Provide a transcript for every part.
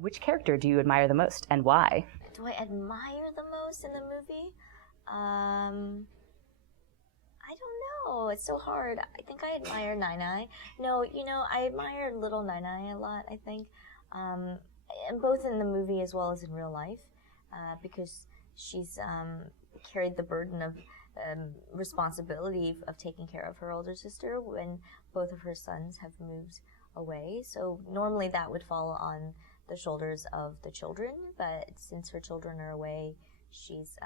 Which character do you admire the most, and why? Do I admire the most in the movie? I don't know. It's so hard. I think I admire Nai Nai. No, I admire little Nai Nai a lot, I think. And both in the movie as well as in real life, because she's carried the burden of responsibility of taking care of her older sister when both of her sons have moved away. So normally that would fall on the shoulders of the children, but since her children are away, she's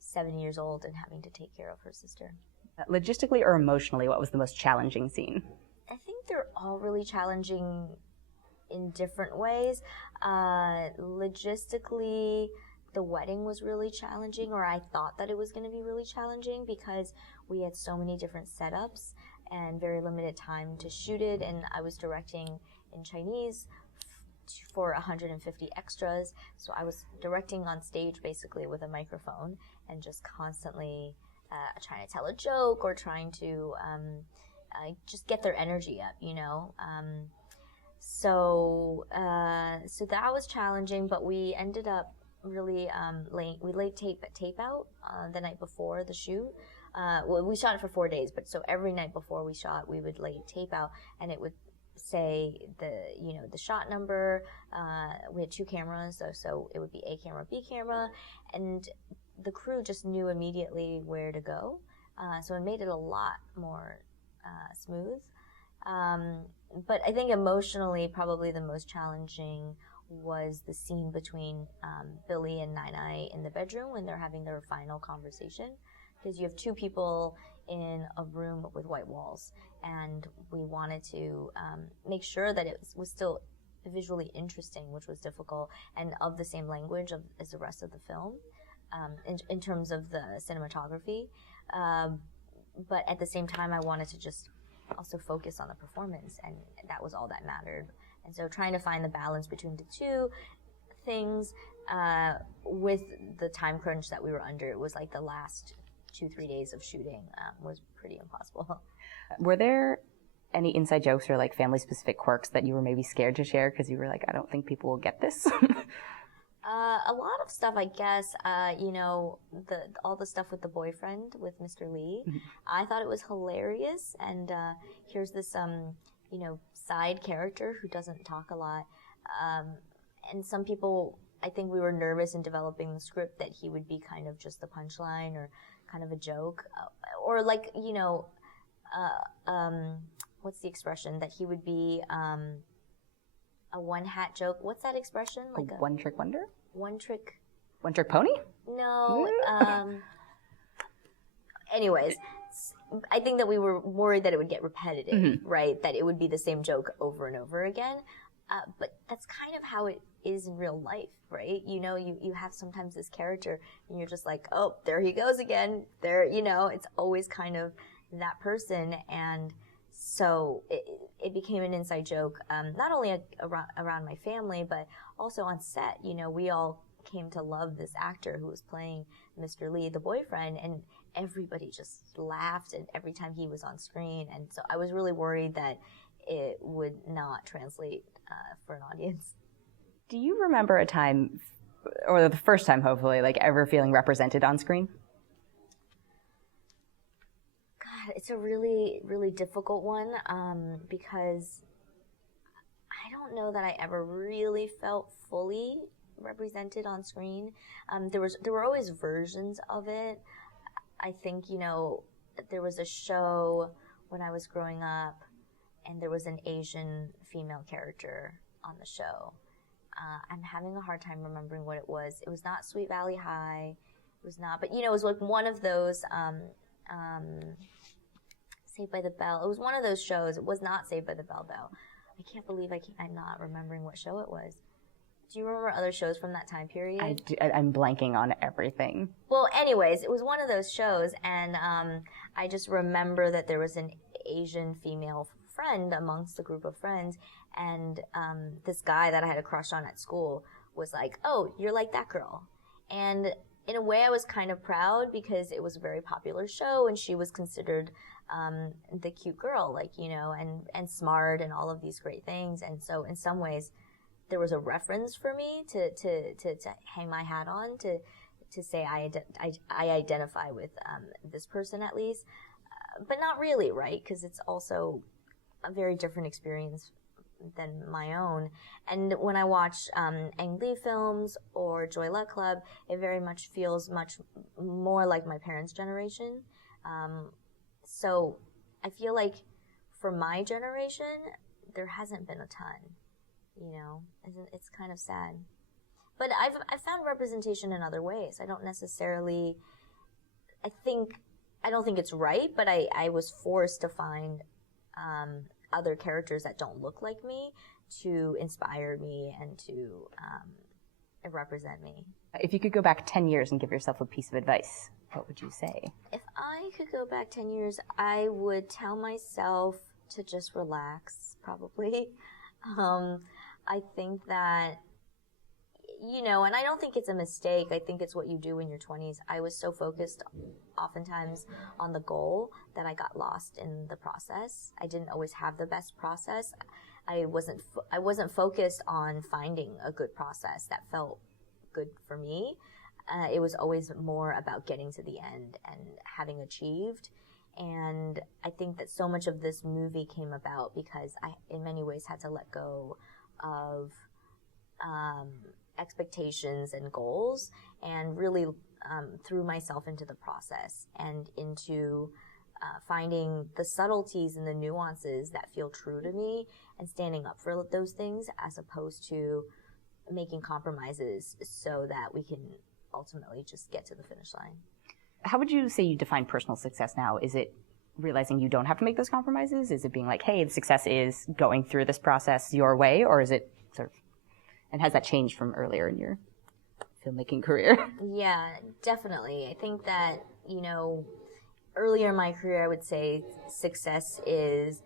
7 years old and having to take care of her sister. Logistically or emotionally, what was the most challenging scene? I think they're all really challenging in different ways. Logistically, the wedding was really challenging, or I thought that it was going to be really challenging because we had so many different setups and very limited time to shoot it, and I was directing in Chinese for 150 extras, so I was directing on stage basically with a microphone and just constantly trying to tell a joke or trying to just get their energy up, So that was challenging, but we ended up really we laid tape out the night before the shoot. We shot it for 4 days, but so every night before we shot, we would lay tape out, and it would say the shot number. We had 2 cameras, so it would be A camera, B camera, and the crew just knew immediately where to go. So it made it a lot more smooth. But I think emotionally, probably the most challenging was the scene between Billi and Nai Nai in the bedroom when they're having their final conversation. Because you have 2 people in a room with white walls, and we wanted to make sure that it was still visually interesting, which was difficult, and of the same language as the rest of the film in terms of the cinematography. But at the same time, I wanted to just also focus on the performance, and that was all that mattered. And so trying to find the balance between the 2 things with the time crunch that we were under, it was like the last 2-3 days of shooting was pretty impossible. Were there any inside jokes or like family specific quirks that you were maybe scared to share because you were like, I don't think people will get this? A lot of stuff, I guess. All the stuff with the boyfriend with Mr. Lee. Mm-hmm. I thought it was hilarious, and here's this side character who doesn't talk a lot, and some people, I think we were nervous in developing the script that he would be kind of just the punchline or kind of a joke, or like what's the expression, that he would be a one-hat joke. What's that expression? Like a one-trick wonder? One-trick pony? No. Anyways, I think that we were worried that it would get repetitive, mm-hmm. right? That it would be the same joke over and over again. But that's kind of how it is in real life, right? You have sometimes this character and you're just like, oh, there he goes again. It's always kind of that person. And so it became an inside joke, not only around my family, but also on set. We all came to love this actor who was playing Mr. Lee, the boyfriend, and everybody just laughed every time he was on screen. And so I was really worried that it would not translate for an audience. Do you remember a time, or the first time hopefully, like ever feeling represented on screen? God, it's a really, really difficult one because I don't know that I ever really felt fully represented on screen. There were always versions of it. I think, there was a show when I was growing up, and there was an Asian female character on the show. I'm having a hard time remembering what it was. It was not Sweet Valley High. It was not, but it was like one of those Saved by the Bell. It was one of those shows. It was not Saved by the Bell, though. I can't believe I'm not remembering what show it was. Do you remember other shows from that time period? I'm blanking on everything. Well, anyways, it was one of those shows, and I just remember that there was an Asian female friend amongst the group of friends, and this guy that I had a crush on at school was like, oh, you're like that girl. And in a way I was kind of proud because it was a very popular show, and she was considered the cute girl, and smart and all of these great things. And so in some ways there was a reference for me to hang my hat on, to say I identify with this person at least, but not really, right? Because it's also a very different experience than my own. And when I watch Ang Lee films or Joy Luck Club, it very much feels much more like my parents' generation. So I feel like for my generation, there hasn't been a ton, you know. It's kind of sad. But I've found representation in other ways. I don't think it's right, but I was forced to find other characters that don't look like me to inspire me and to represent me. If you could go back 10 years and give yourself a piece of advice, what would you say? If I could go back 10 years, I would tell myself to just relax, probably. I think that, you know, and I don't think it's a mistake. I think it's what you do in your 20s. I was so focused oftentimes on the goal that I got lost in the process. I didn't always have the best process. I wasn't focused on finding a good process that felt good for me. It was always more about getting to the end and having achieved. And I think that so much of this movie came about because I, in many ways, had to let go of expectations and goals, and really threw myself into the process and into finding the subtleties and the nuances that feel true to me and standing up for those things, as opposed to making compromises so that we can ultimately just get to the finish line. How would you say you define personal success now? Is it realizing you don't have to make those compromises? Is it being like, hey, the success is going through this process your way? Or is it sort of, and has that changed from earlier in your filmmaking career? Yeah, definitely. I think that, you know, earlier in my career, I would say success is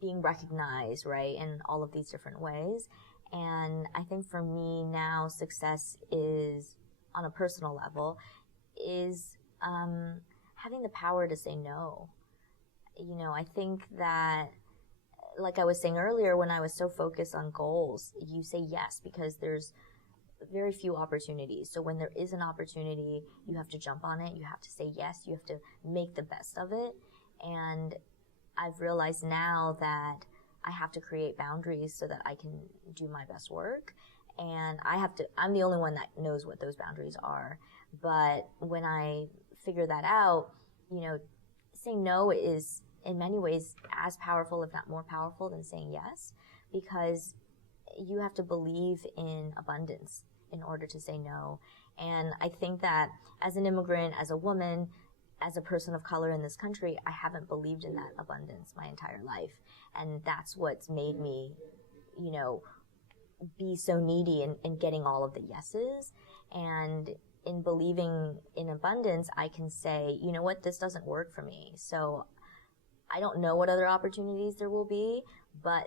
being recognized, right, in all of these different ways. And I think for me now, success is, on a personal level, is having the power to say no. You know, I think that, like I was saying earlier, when I was so focused on goals, you say yes because there's very few opportunities. So when there is an opportunity, you have to jump on it. You have to say yes. You have to make the best of it. And I've realized now that I have to create boundaries so that I can do my best work. And I'm the only one that knows what those boundaries are. But when I figure that out, you know, saying no is in many ways as powerful, if not more powerful, than saying yes, because you have to believe in abundance in order to say no. And I think that as an immigrant, as a woman, as a person of color in this country, I haven't believed in that abundance my entire life. And that's what's made me, you know, be so needy in getting all of the yeses. And in believing in abundance, I can say, you know what, this doesn't work for me. So I don't know what other opportunities there will be, but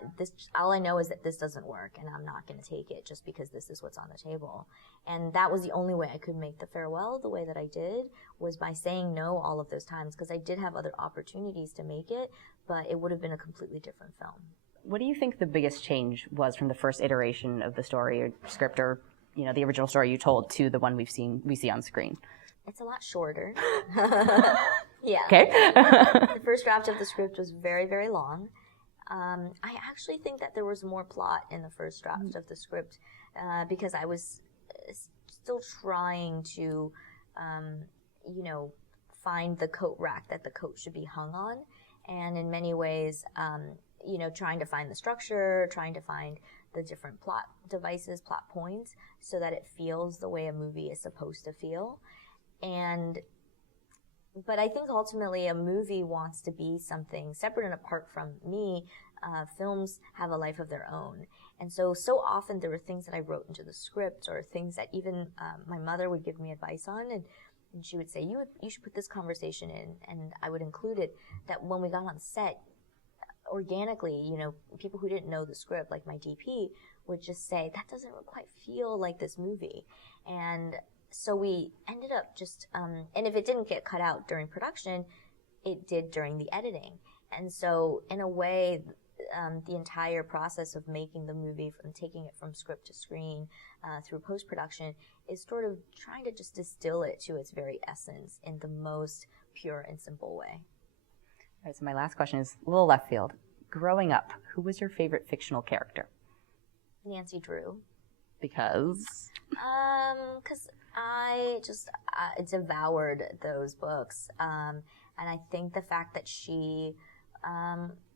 all I know is that this doesn't work, and I'm not going to take it just because this is what's on the table. And that was the only way I could make the farewell the way that I did, was by saying no all of those times, because I did have other opportunities to make it, but it would have been a completely different film. What do you think the biggest change was from the first iteration of the story or script, or, you know, the original story you told, to the one we see on screen? It's a lot shorter. Yeah. Okay. The first draft of the script was very, very long. I actually think that there was more plot in the first draft of the script because I was still trying to, you know, find the coat rack that the coat should be hung on. And in many ways, you know, trying to find the structure, trying to find the different plot devices, plot points, so that it feels the way a movie is supposed to feel. But I think ultimately a movie wants to be something separate and apart from me. Films have a life of their own. And so often there were things that I wrote into the script, or things that even my mother would give me advice on, and she would say, you should put this conversation in, and I would include it, that when we got on set, organically, you know, people who didn't know the script, like my DP, would just say, that doesn't quite feel like this movie. And so we ended up just, and if it didn't get cut out during production, it did during the editing. And so in a way, the entire process of making the movie, from taking it from script to screen through post-production, is sort of trying to just distill it to its very essence in the most pure and simple way. All right, so my last question is a little left field. Growing up, who was your favorite fictional character? Nancy Drew. Because? Because I just devoured those books, and I think the fact that she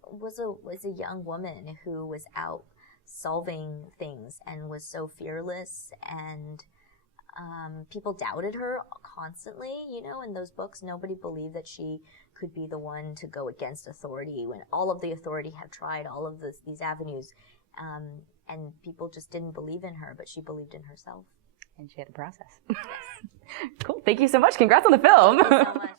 was a young woman who was out solving things and was so fearless, and people doubted her constantly. You know, in those books, nobody believed that she could be the one to go against authority when all of the authority have tried all of these avenues. And people just didn't believe in her, but she believed in herself. And she had a process. Cool. Thank you so much. Congrats on the film. Thank you so much.